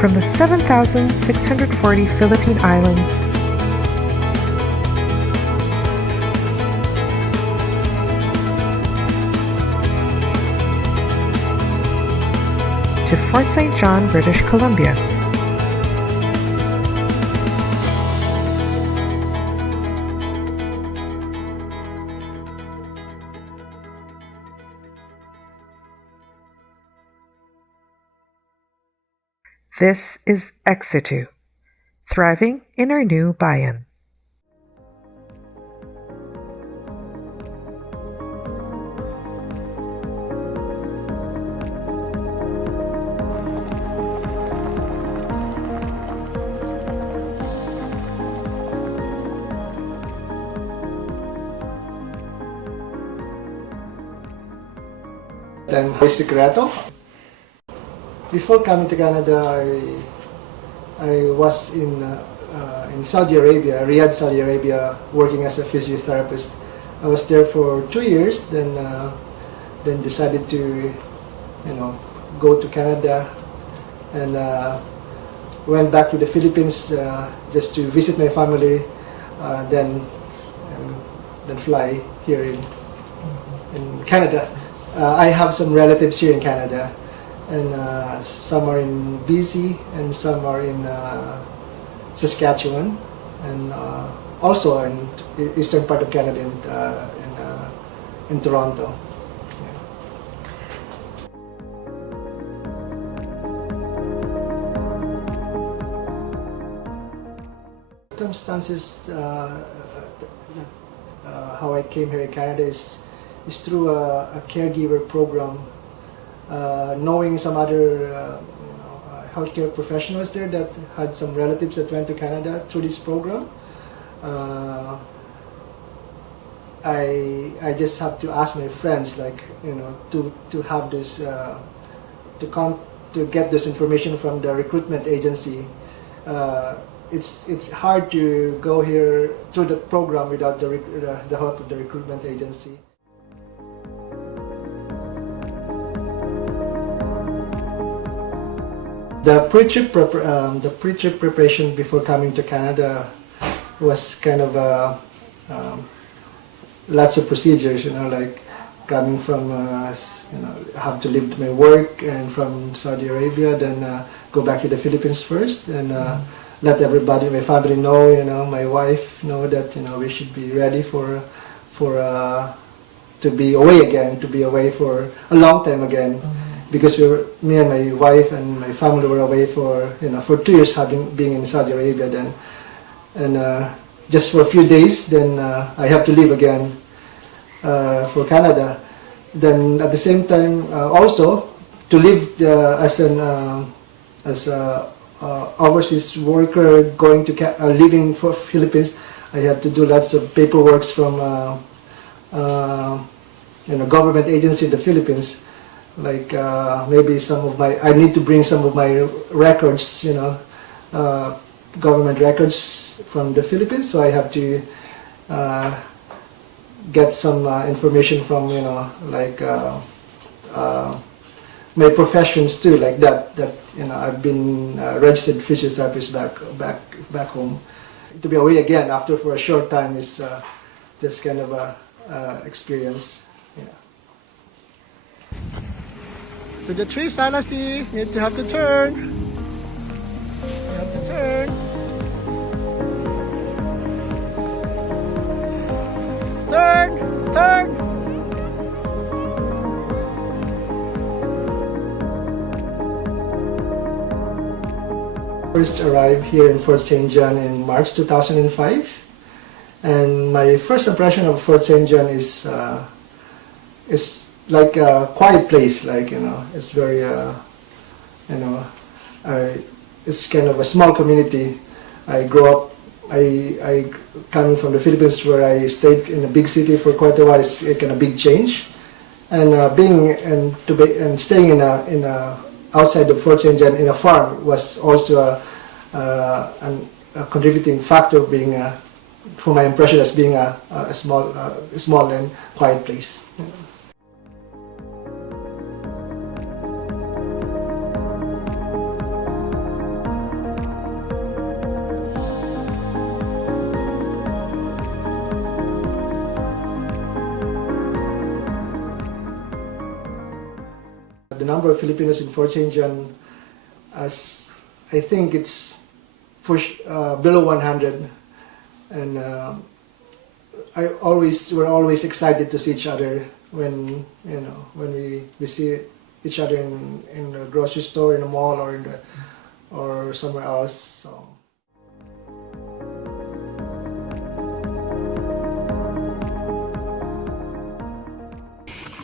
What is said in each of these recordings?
From the 7,640 Philippine Islands to Fort St. John, British Columbia. This is SITU, thriving in our new Bayan. I'm Secreto. Before coming to Canada, I was in Saudi Arabia, Riyadh, Saudi Arabia, working as a physiotherapist. I was there for 2 years, then decided to, go to Canada, and went back to the Philippines just to visit my family, then fly here in Canada. I have some relatives here in Canada, and some are in BC and some are in Saskatchewan, and also in eastern part of Canada in Toronto. Circumstances how I came here in Canada is through a caregiver program. Knowing some other healthcare professionals there that had some relatives that went to Canada through this program, I just have to ask my friends, to have this to get this information from the recruitment agency. It's hard to go here through the program without the help of the recruitment agency. The pre-trip preparation before coming to Canada was kind of lots of procedures, like coming from, have to leave my work and from Saudi Arabia, then go back to the Philippines first, and let everybody, my family know, my wife know that, we should be ready for to be away again, to be away for a long time again. Because me and my wife and my family were away for 2 years, being in Saudi Arabia then, and just for a few days, then I have to leave again for Canada. Then at the same time, also to live as a overseas worker, going to living for Philippines, I had to do lots of paperwork from government agency in the Philippines. Like maybe I need to bring some of my records, government records from the Philippines. So I have to get some information from, my professions too, like that. I've been registered physiotherapist back home. To be away again after for a short time is just kind of a experience. To the tree, Salasy. You have to turn. You have to turn. Turn. First arrived here in Fort St. John in March 2005, and my first impression of Fort St. John is like a quiet place, it's very, it's kind of a small community. I grew up, I coming from the Philippines where I stayed in a big city for quite a while. It's kind of big change, and staying in a outside the Fort St. John in a farm was also a contributing factor, being for my impression as being a small and quiet place. The number of Filipinos in Fort St. John, as I think it's below 100, and we're always excited to see each other when we see each other in the grocery store, in the mall, or somewhere else. So.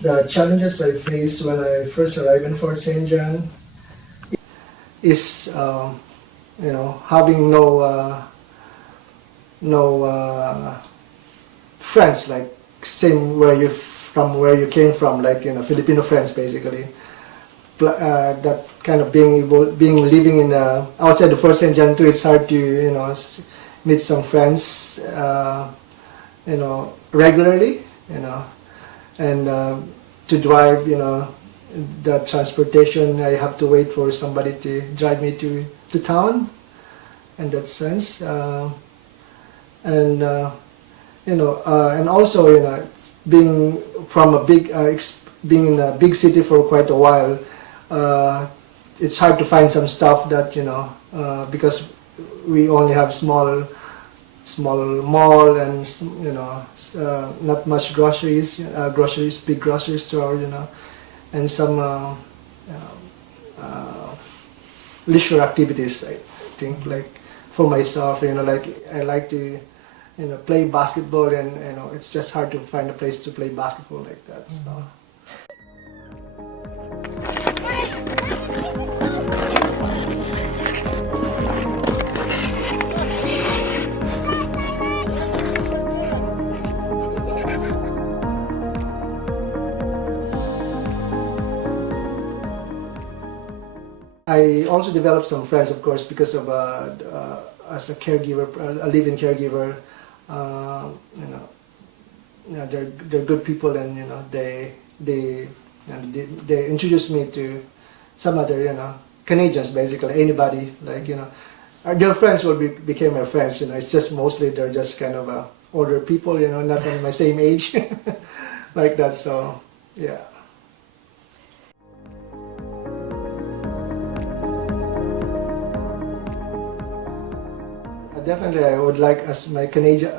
The challenges I faced when I first arrived in Fort St. John is, having no friends, like same where you came from, like Filipino friends basically. That kind of living in outside the Fort St. John too. It's hard to meet some friends regularly, and to drive, the transportation, I have to wait for somebody to drive me to town, in that sense, and also, being from being in a big city for quite a while, it's hard to find some stuff that because we only have small mall, and not much big grocery store, and some leisure activities. I think, like for myself, like I like to play basketball, and it's just hard to find a place to play basketball like that. So. I also developed some friends, of course, because of as a caregiver, a live-in caregiver. They're good people, and they introduced me to some other Canadians, basically anybody, like their friends became my friends. It's just mostly they're just kind of older people, not on my same age, like that. So yeah. Definitely, I would like, as my Canadian,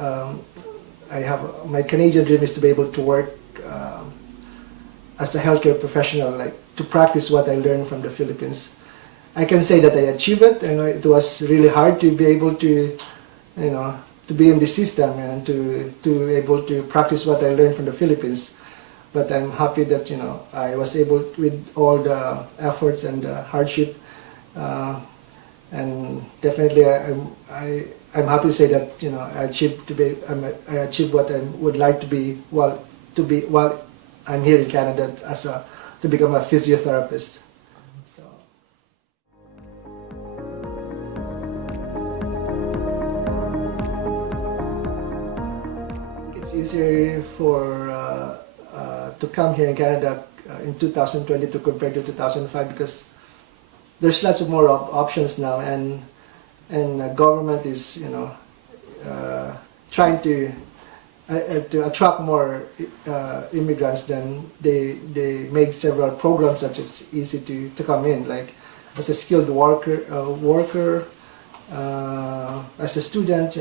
my Canadian dream is to be able to work as a healthcare professional, like to practice what I learned from the Philippines. I can say that I achieved it. It was really hard to be able to, to be in the system and to able to practice what I learned from the Philippines. But I'm happy that I was able, with all the efforts and the hardship. And definitely, I'm happy to say that I achieved what I would like to be while I'm here in Canada to become a physiotherapist. So. It's easier to come here in Canada in 2022 compared to 2005 because there's lots of more options now, and the government is trying to attract more immigrants. Then they make several programs such as SITU to come in, like as a skilled worker, as a student,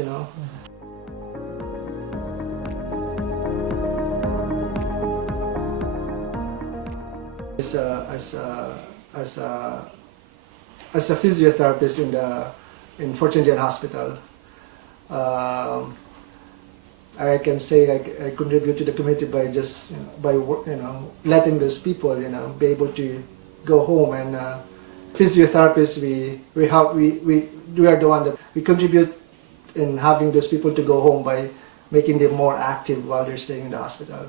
as a physiotherapist in Fort St. John Hospital. I can say I contribute to the community by just letting those people be able to go home, and physiotherapists we are the one that we contribute in having those people to go home by making them more active while they're staying in the hospital.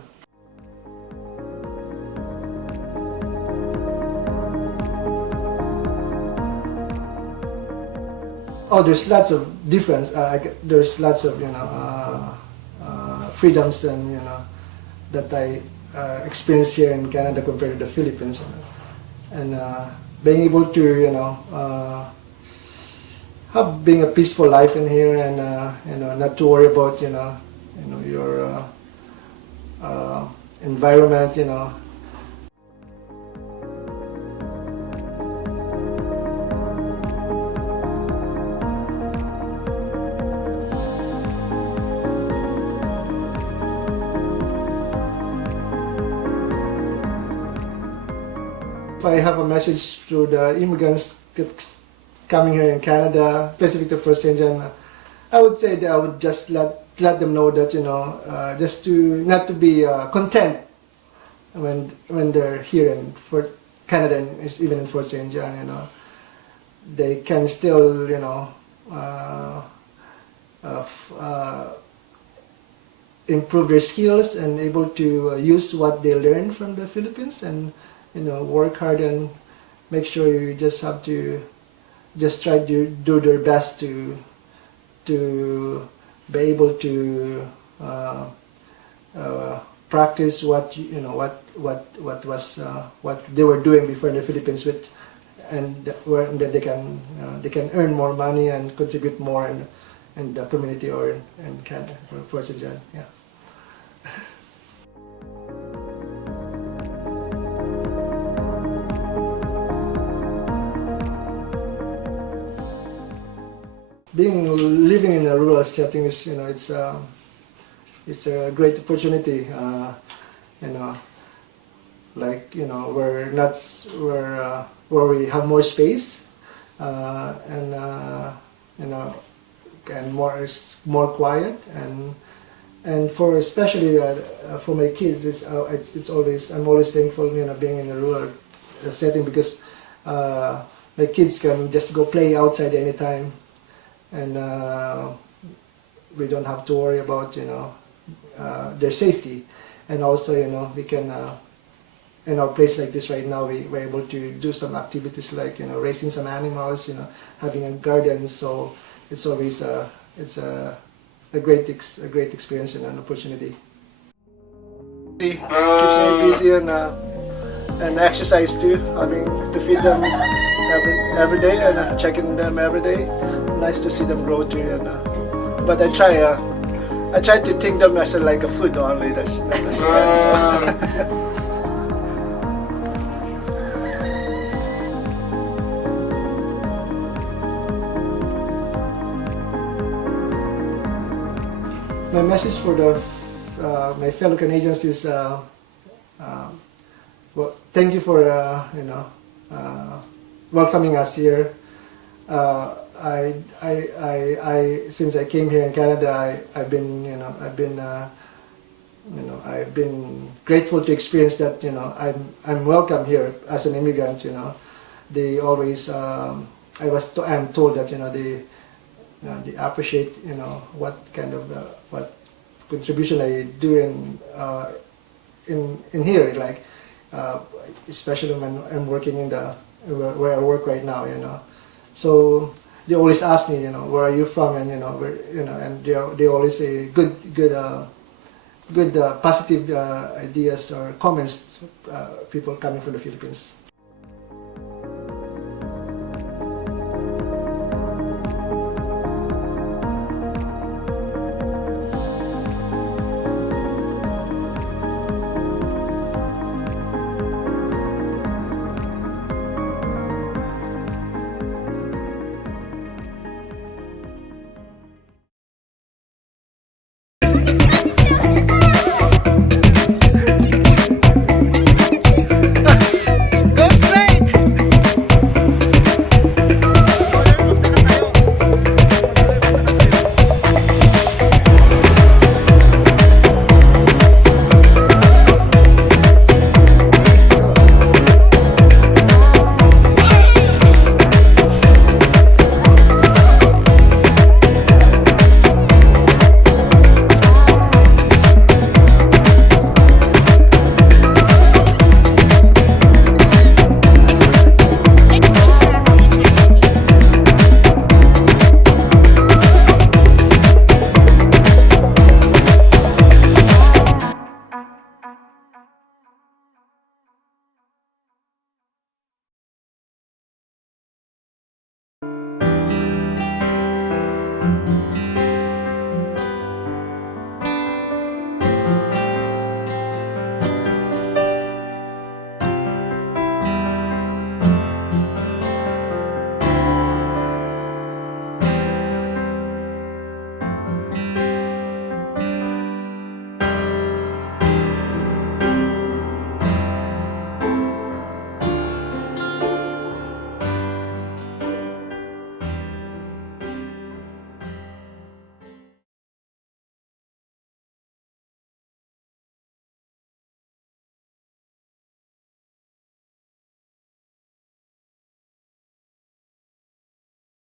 Oh, there's lots of difference. There's lots of freedoms and that I experience here in Canada compared to the Philippines, and being able to have being a peaceful life in here, and not to worry about your environment, If I have a message to the immigrants coming here in Canada, specific to Fort St. John, I would say that I would just let them know that just to not to be content when they're here in Fort Canada, and even in Fort St. John. They can still improve their skills and able to use what they learned from the Philippines, and work hard and make sure you just have to just try to do their best to be able to practice what they were doing before in the Philippines, and that they can earn more money and contribute more in the community or in Canada or Fort St. John. Yeah. Living in a rural setting is it's a great opportunity. Where we have more space, and more quiet, and for especially for my kids, I'm always thankful being in a rural setting, because my kids can just go play outside anytime, and we don't have to worry about their safety, and also we can in our place like this right now, we're able to do some activities like raising some animals, having a garden. So it's always a great experience and an opportunity. Keeps me busy and exercise too, having to feed them every day and checking them every day. Nice to see them grow too. But I try to think them as like a food only. That's right. My message for my fellow Canadians is well, thank you for welcoming us here. Since I came here in Canada, I've been grateful to experience that I'm welcome here as an immigrant. They always I'm told that they appreciate what kind of what contribution I do in here, like especially when I'm working in where I work right now. So they always ask me, where are you from, and and they always say good positive ideas or comments, people coming from the Philippines.